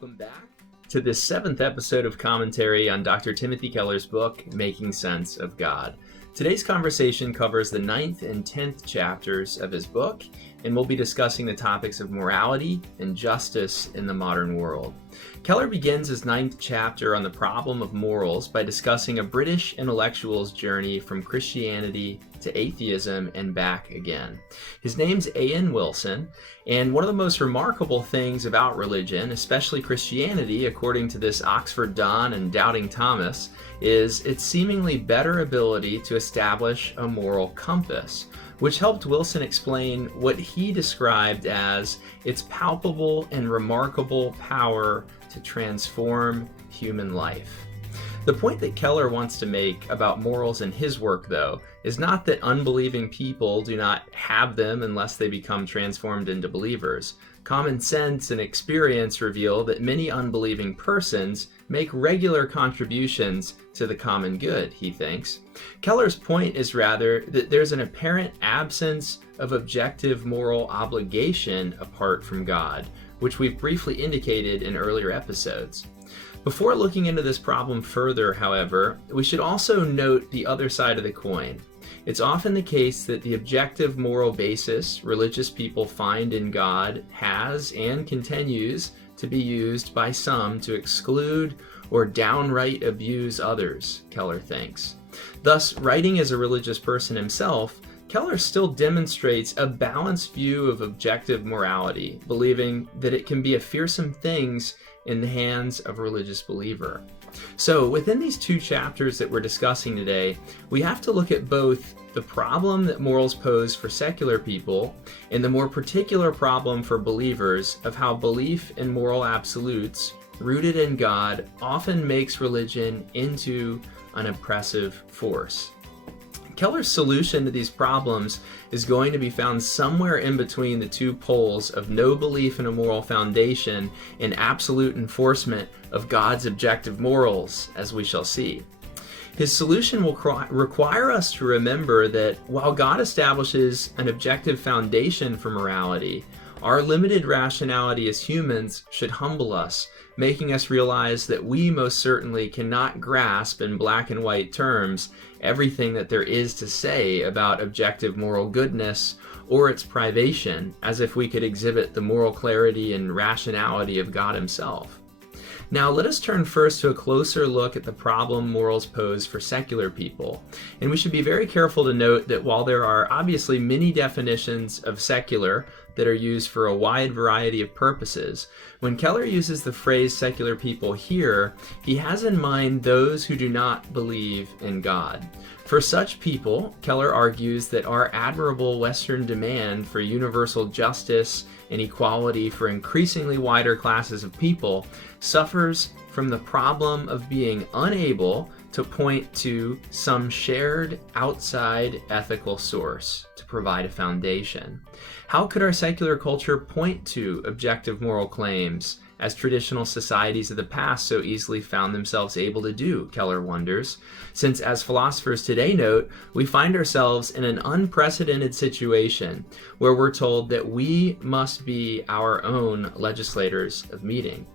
welcome back to this 7th episode of commentary on Dr. Timothy Keller's book, Making Sense of God. Today's conversation covers the 9th and 10th chapters of his book, and we'll be discussing the topics of morality and justice in the modern world. Keller begins his 9th chapter on the problem of morals by discussing a British intellectual's journey from Christianity to atheism and back again. His name's A.N. Wilson, and one of the most remarkable things about religion, especially Christianity, according to this Oxford Don and Doubting Thomas, is its seemingly better ability to establish a moral compass, which helped Wilson explain what he described as its palpable and remarkable power to transform human life. The point that Keller wants to make about morals in his work, though, is not that unbelieving people do not have them unless they become transformed into believers. Common sense and experience reveal that many unbelieving persons make regular contributions to the common good, he thinks. Keller's point is rather that there's an apparent absence of objective moral obligation apart from God, which we've briefly indicated in earlier episodes. Before looking into this problem further, however, we should also note the other side of the coin. It's often the case that the objective moral basis religious people find in God has and continues to be used by some to exclude or downright abuse others, Keller thinks. Thus, writing as a religious person himself, Keller still demonstrates a balanced view of objective morality, believing that it can be a fearsome thing in the hands of a religious believer. So, within these 2 chapters that we're discussing today, we have to look at both the problem that morals pose for secular people and the more particular problem for believers of how belief in moral absolutes rooted in God often makes religion into an oppressive force. Keller's solution to these problems is going to be found somewhere in between the 2 poles of no belief in a moral foundation and absolute enforcement of God's objective morals, as we shall see. His solution will require us to remember that while God establishes an objective foundation for morality, our limited rationality as humans should humble us, making us realize that we most certainly cannot grasp in black and white terms everything that there is to say about objective moral goodness or its privation, as if we could exhibit the moral clarity and rationality of God himself. Now, let us turn first to a closer look at the problem morals pose for secular people. And we should be very careful to note that while there are obviously many definitions of secular that are used for a wide variety of purposes, when Keller uses the phrase secular people here, he has in mind those who do not believe in God. For such people, Keller argues that our admirable Western demand for universal justice and equality for increasingly wider classes of people suffers from the problem of being unable to point to some shared outside ethical source to provide a foundation. How could our secular culture point to objective moral claims as traditional societies of the past so easily found themselves able to do, Keller wonders, since as philosophers today note, we find ourselves in an unprecedented situation where we're told that we must be our own legislators of meaning.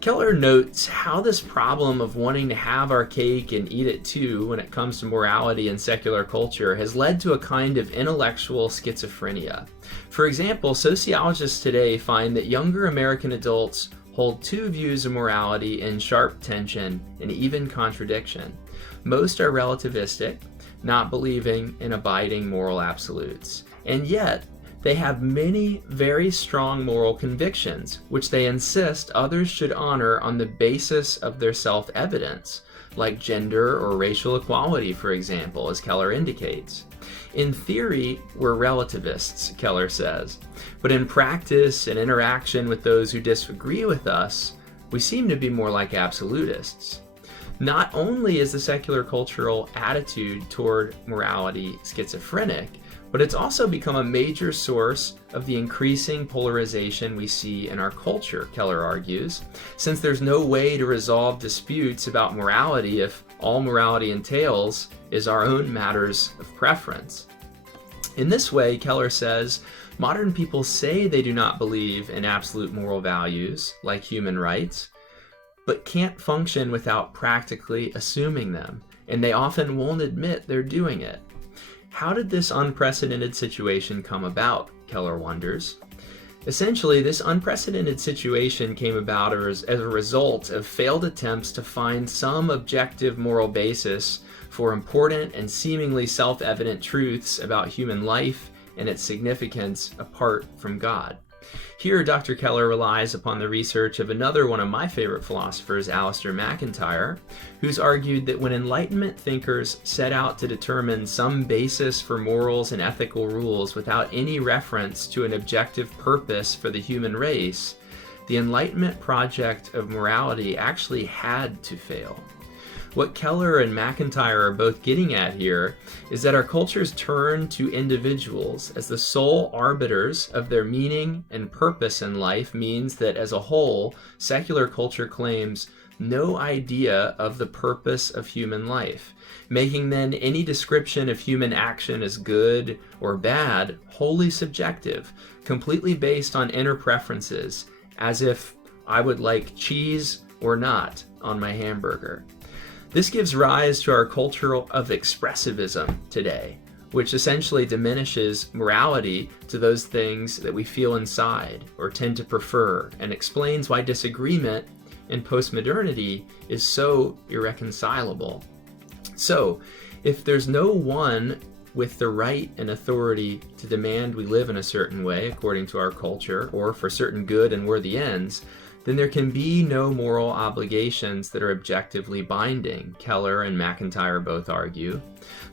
Keller notes how this problem of wanting to have our cake and eat it too when it comes to morality and secular culture has led to a kind of intellectual schizophrenia. For example, sociologists today find that younger American adults hold 2 views of morality in sharp tension and even contradiction. Most are relativistic, not believing in abiding moral absolutes, and yet they have many very strong moral convictions, which they insist others should honor on the basis of their self-evidence, like gender or racial equality, for example, as Keller indicates. In theory, we're relativists, Keller says, but in practice and interaction with those who disagree with us, we seem to be more like absolutists. Not only is the secular cultural attitude toward morality schizophrenic, but it's also become a major source of the increasing polarization we see in our culture, Keller argues, since there's no way to resolve disputes about morality if all morality entails is our own matters of preference. In this way, Keller says, modern people say they do not believe in absolute moral values, like human rights, but can't function without practically assuming them, and they often won't admit they're doing it. How did this unprecedented situation come about, Keller wonders? Essentially, this unprecedented situation came about as a result of failed attempts to find some objective moral basis for important and seemingly self-evident truths about human life and its significance apart from God. Here, Dr. Keller relies upon the research of another one of my favorite philosophers, Alasdair MacIntyre, who's argued that when Enlightenment thinkers set out to determine some basis for morals and ethical rules without any reference to an objective purpose for the human race, the Enlightenment project of morality actually had to fail. What Keller and MacIntyre are both getting at here is that our cultures turn to individuals as the sole arbiters of their meaning and purpose in life means that as a whole, secular culture claims no idea of the purpose of human life, making then any description of human action as good or bad wholly subjective, completely based on inner preferences, as if I would like cheese or not on my hamburger. This gives rise to our culture of expressivism today, which essentially diminishes morality to those things that we feel inside or tend to prefer, and explains why disagreement in postmodernity is so irreconcilable. So, if there's no one with the right and authority to demand we live in a certain way according to our culture or for certain good and worthy ends, then there can be no moral obligations that are objectively binding, Keller and MacIntyre both argue.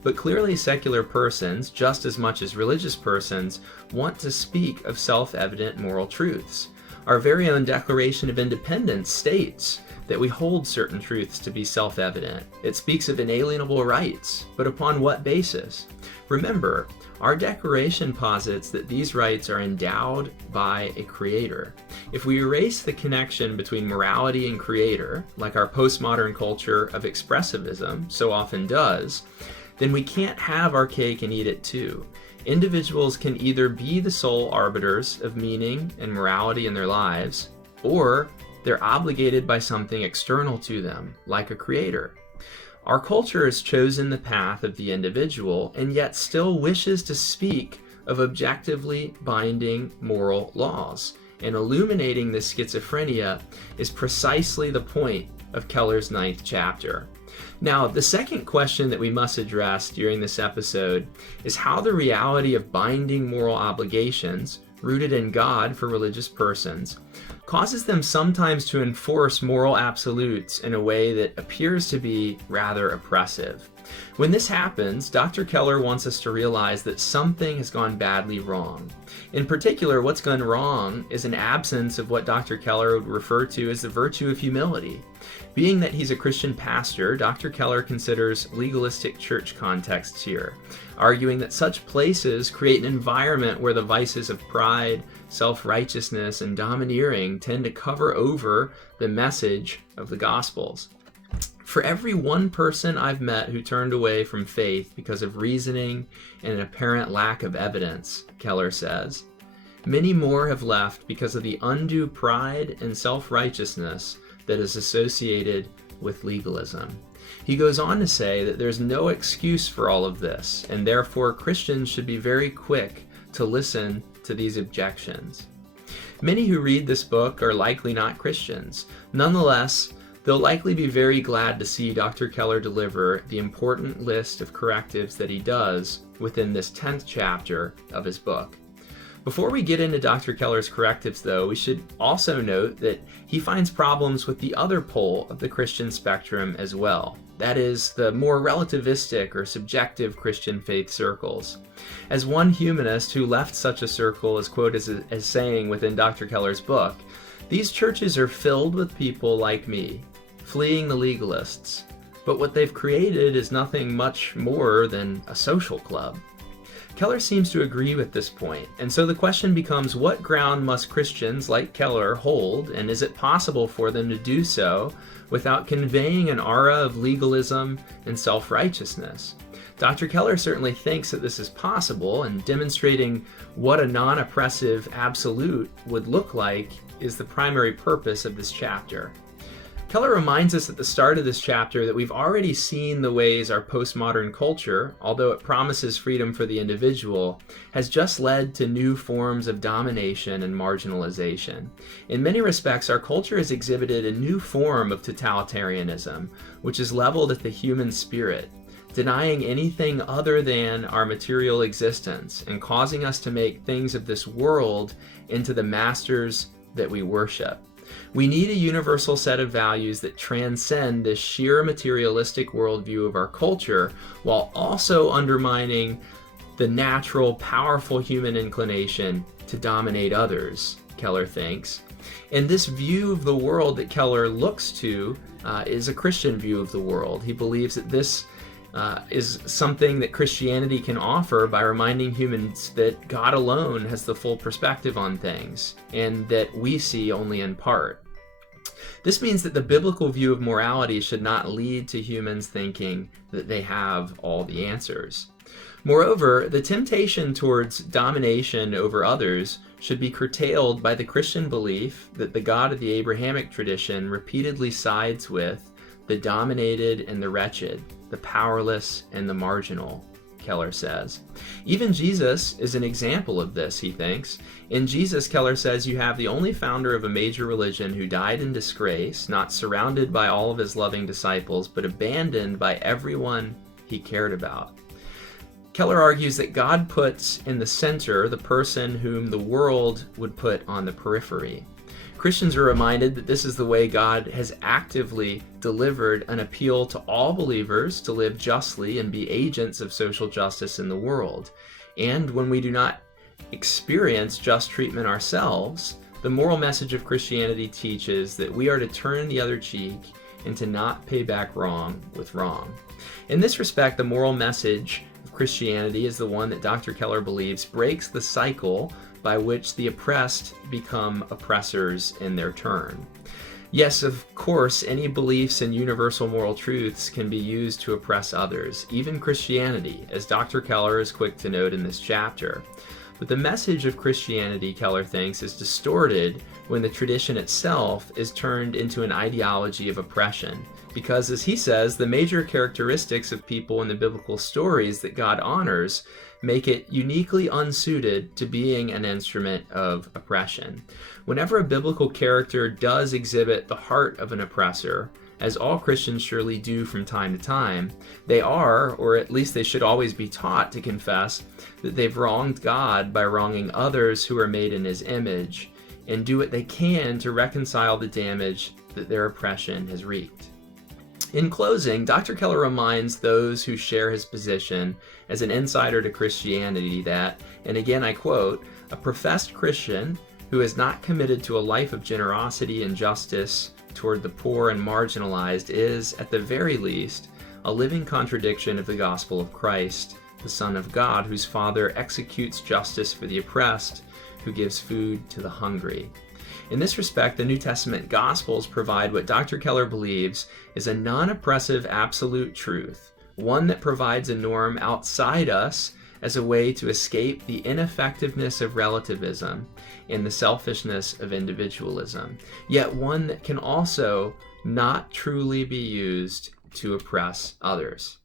But clearly secular persons, just as much as religious persons, want to speak of self-evident moral truths. Our very own Declaration of Independence states that we hold certain truths to be self-evident. It speaks of inalienable rights, but upon what basis? Remember, our Declaration posits that these rights are endowed by a creator. If we erase the connection between morality and creator, like our postmodern culture of expressivism so often does, then we can't have our cake and eat it too. Individuals can either be the sole arbiters of meaning and morality in their lives, or they're obligated by something external to them, like a creator. Our culture has chosen the path of the individual and yet still wishes to speak of objectively binding moral laws. And illuminating this schizophrenia is precisely the point of Keller's 9th chapter. Now, the second question that we must address during this episode is how the reality of binding moral obligations, rooted in God for religious persons, causes them sometimes to enforce moral absolutes in a way that appears to be rather oppressive. When this happens, Dr. Keller wants us to realize that something has gone badly wrong. In particular, what's gone wrong is an absence of what Dr. Keller would refer to as the virtue of humility. Being that he's a Christian pastor, Dr. Keller considers legalistic church contexts here, arguing that such places create an environment where the vices of pride, self-righteousness, and domineering tend to cover over the message of the Gospels. For every one person I've met who turned away from faith because of reasoning and an apparent lack of evidence, Keller says, many more have left because of the undue pride and self-righteousness that is associated with legalism. He goes on to say that there's no excuse for all of this, and therefore Christians should be very quick to listen to these objections. Many who read this book are likely not Christians. Nonetheless, they'll likely be very glad to see Dr. Keller deliver the important list of correctives that he does within this 10th chapter of his book. Before we get into Dr. Keller's correctives, though, we should also note that he finds problems with the other pole of the Christian spectrum as well. That is, the more relativistic or subjective Christian faith circles. As one humanist who left such a circle is quoted as saying within Dr. Keller's book, "These churches are filled with people like me, fleeing the legalists, but what they've created is nothing much more than a social club." Keller seems to agree with this point, and so the question becomes, what ground must Christians like Keller hold, and is it possible for them to do so without conveying an aura of legalism and self-righteousness? Dr. Keller certainly thinks that this is possible, and demonstrating what a non-oppressive absolute would look like is the primary purpose of this chapter. Keller reminds us at the start of this chapter that we've already seen the ways our postmodern culture, although it promises freedom for the individual, has just led to new forms of domination and marginalization. In many respects, our culture has exhibited a new form of totalitarianism, which is leveled at the human spirit, denying anything other than our material existence and causing us to make things of this world into the masters that we worship. We need a universal set of values that transcend this sheer materialistic worldview of our culture, while also undermining the natural, powerful human inclination to dominate others, Keller thinks. And this view of the world that Keller looks to is a Christian view of the world. He believes that this is something that Christianity can offer by reminding humans that God alone has the full perspective on things, and that we see only in part. This means that the biblical view of morality should not lead to humans thinking that they have all the answers. Moreover, the temptation towards domination over others should be curtailed by the Christian belief that the God of the Abrahamic tradition repeatedly sides with the dominated and the wretched, the powerless and the marginal, Keller says. Even Jesus is an example of this, he thinks. In Jesus, Keller says, you have the only founder of a major religion who died in disgrace, not surrounded by all of his loving disciples, but abandoned by everyone he cared about. Keller argues that God puts in the center the person whom the world would put on the periphery. Christians are reminded that this is the way God has actively delivered an appeal to all believers to live justly and be agents of social justice in the world. And when we do not experience just treatment ourselves, the moral message of Christianity teaches that we are to turn the other cheek and to not pay back wrong with wrong. In this respect, the moral message of Christianity is the one that Dr. Keller believes breaks the cycle by which the oppressed become oppressors in their turn. Yes, of course, any beliefs in universal moral truths can be used to oppress others, even Christianity, as Dr. Keller is quick to note in this chapter. But the message of Christianity, Keller thinks, is distorted when the tradition itself is turned into an ideology of oppression. Because, as he says, the major characteristics of people in the biblical stories that God honors make it uniquely unsuited to being an instrument of oppression. Whenever a biblical character does exhibit the heart of an oppressor, as all Christians surely do from time to time, they are, or at least they should always be taught to confess that they've wronged God by wronging others who are made in his image, and do what they can to reconcile the damage that their oppression has wreaked. In closing, Dr. Keller reminds those who share his position as an insider to Christianity that, and again I quote, a professed Christian who is not committed to a life of generosity and justice toward the poor and marginalized is, at the very least, a living contradiction of the gospel of Christ, the Son of God, whose Father executes justice for the oppressed, who gives food to the hungry. In this respect, the New Testament Gospels provide what Dr. Keller believes is a non-oppressive absolute truth, one that provides a norm outside us as a way to escape the ineffectiveness of relativism and the selfishness of individualism, yet one that can also not truly be used to oppress others.